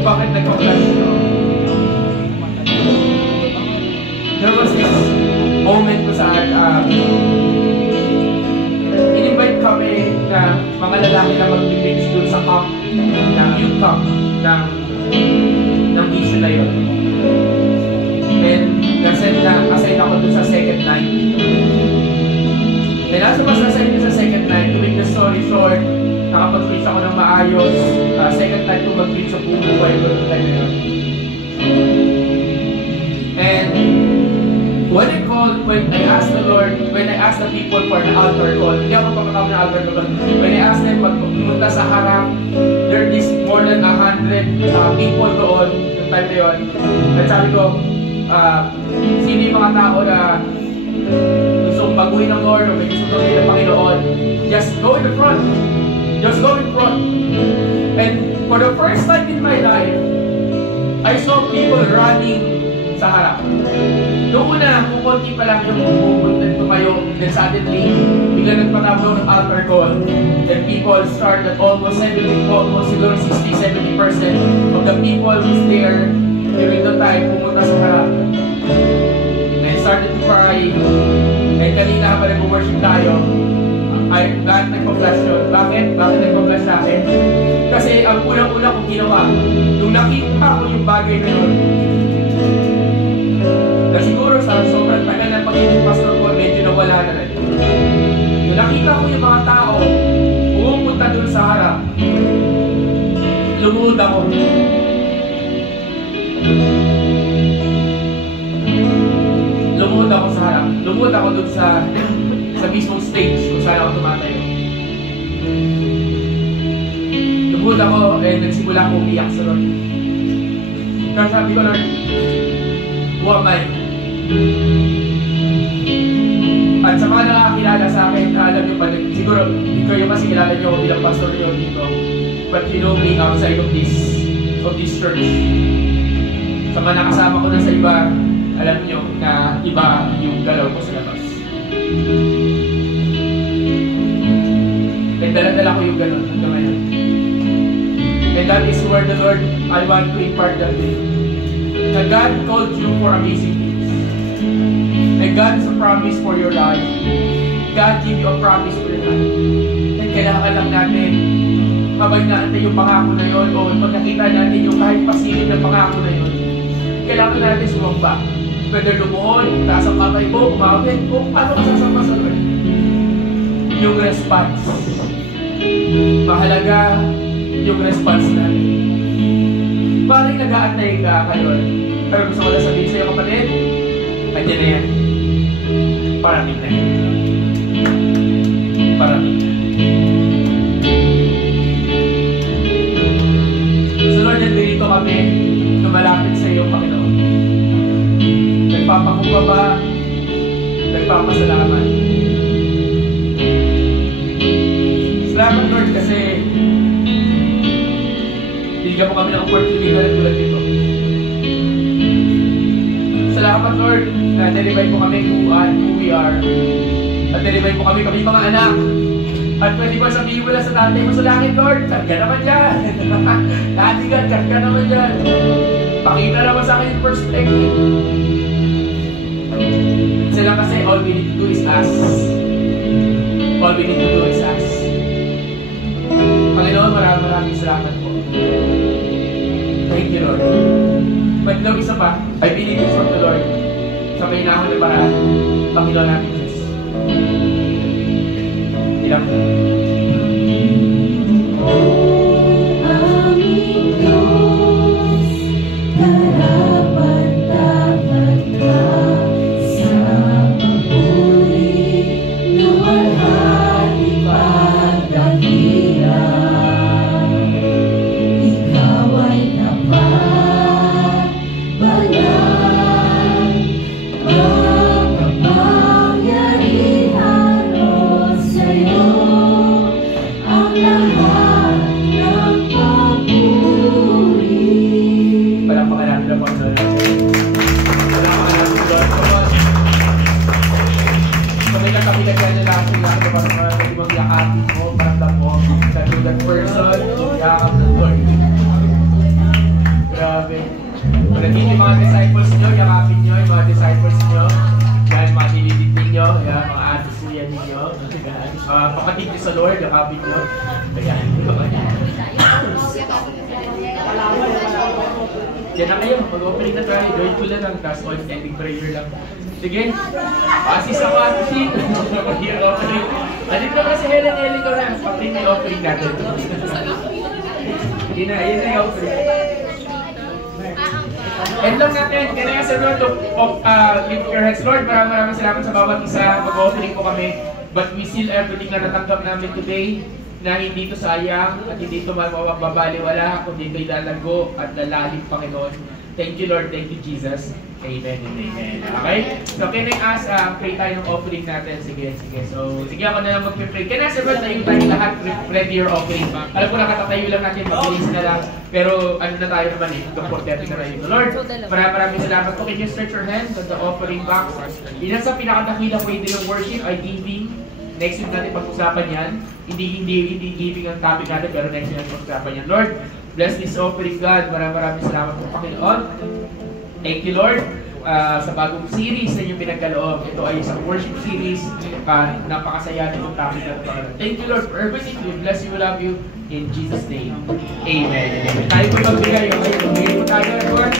kung bakit nagka-flash ko. There was this moment kung saan in-invite kami na mga lalaki na mag-preach doon sa camp, ng youth camp, ng issue na yun. And assign ako doon sa second night. And as mas na-assign doon sa second night, to make the story short, nakapag-preach ako ng maayos. Second night ko mag-preach sa buong buhay ko noong time na yun. And when I asked the Lord, when I asked the people for the altar call, hindi ako papatawag ng altar call, when I asked them pagpunta sa harap, there is more than 100 people doon, yung time na yun. At sabi ko, sino yung mga tao na gusto baguhin ng Lord o may gusto gawin ng Panginoon, just go in the front. Just go in front. And for the first time in my life, I saw people running sa harap. Noong una, kung konti pa lang yung pupunta tumayo, then suddenly, bigla nagpatawag ng altar call, then people started almost 60-70% of the people who's there during the time pumunta sa harap. And I started to cry. And kanina pa nag-worship tayo, bakit nagpa-flash yun? Bakit nagpa-flash sa akin? Kasi ang unang-una kong ginawa, nung nakita ko yung bagay na yun, na siguro sa sobrang tagal na pagiging pastor ko, medyo nawala na rin. Nung nakita ko yung mga tao, pumupunta dun sa harap, lumuhod ako. Lumuhod ako sa harap. Lumuhod ako dun sa mismong stage kung saan ako tumatayo. Lumuhod ako and nagsimula ako umiyak sa Lord. Kaya sabi ko, Lord, who am I? At sa mga nakakilala sa akin, alam nyo pa, siguro, kayo kasi kilala nyo ako bilang pastor nyo dito. But you know me outside of this church. Sa mga nakasama ko na sa iba, alam nyo na iba yung galaw ko sa labas. And dala-dala ko yung gano'n hanggang ngayon. And that is where the Lord, I want to impart that to you. Na God called you for amazing things. And God has a promise for your life. God give you a promise for your life. And kailangan lang natin, habang naantay yung pangako na yun, o pag nakita natin yung kahit pasilip ng pangako na yun, kailangan natin sumamba. Whether lumuhon, taas ang kamay mo, umawit, o paano ka sasamba sa Lord? Yung response. Mahalaga yung response natin. Parang nag-aantay ka kayo. Pero gusto ko lang sabihin sa'yo, kapatid, andyan na yan. Parating na yan. Parating na. So Lord, nandito kami lumalapit sa iyo, Panginoon. Nagpapakumbaba, nagpapasalamat. Salamat, Lord, kasi bigyan mo kami ng opportunity na tulad dito. Salamat, Lord, na nilibay mo kami who we are. At nilibay mo kami mga anak. At pwede ba sabihin mo lang sa tatay mo sa langit, Lord, karga naman dyan. Dati God, karga naman dyan. Pakita naman sa akin yung perspective. Sila kasi all we need to do is ask. All we need to do is ask. Panginoon, maraming salamat po. Thank you, Lord. But no, isa pa, I believe it's from the Lord. Sa may nahon na paraan, Panginoon natin, Diyos. Ilang po. Ang kapangyarihan mo sa'yo. Nandito yung mga disciples nyo, yakapin nyo yung mga disciples nyo. Yan, mga nililitin nyo, yan, mga atis nyo yan ninyo. Pakatid nyo sa Lord, yakapin nyo. Ayan. Yan na kayo, mag-opening na tayo, join ko lang, tapos all ending prayer lang. Sige, pasis ako at sheet. Mag-year opening. Alit naman si Helen ko na, pag-ring na opening natin. Yun na yung opening. End lang natin, kaya nga sa Lord, lift your heads. Lord, maraming salamat sa bawat isa. Mag-opening po kami. But we seal everything na natanggap namin today, na hindi ito sayang at hindi ito mababaliwala, kundi ito'y lalago at lalalim, Panginoon. Thank you, Lord. Thank you, Jesus. Amen and amen. Okay? So, can I ask, pray tayo ng offering natin? Sige. So, sige ako na lang mag-pray. Can I ask everyone tayo lahat ready your offering? Alam ko na katatayo lang natin, mag-release na lang. Pero ano na tayo naman eh, comfortable na tayo. Lord, maraming salamat po. Can you stretch your hands on the offering box? Ilan sa pinakadakilang way din ng worship ay giving. Next week natin pag-usapan yan. Hindi giving ang topic natin, pero next week natin pag-usapan yan. Lord, bless this offering, God. Maraming salamat po, Panginoon. Thank you, Lord, sa bagong series na inyong pinagkaloob. Ito ay isang worship series. Napakasaya nitong topic na ito. Thank you, Lord, for everything. We bless you, we love you. In Jesus' name, amen. Tayo po magbigay. Okay, magbigay po tayo, Lord.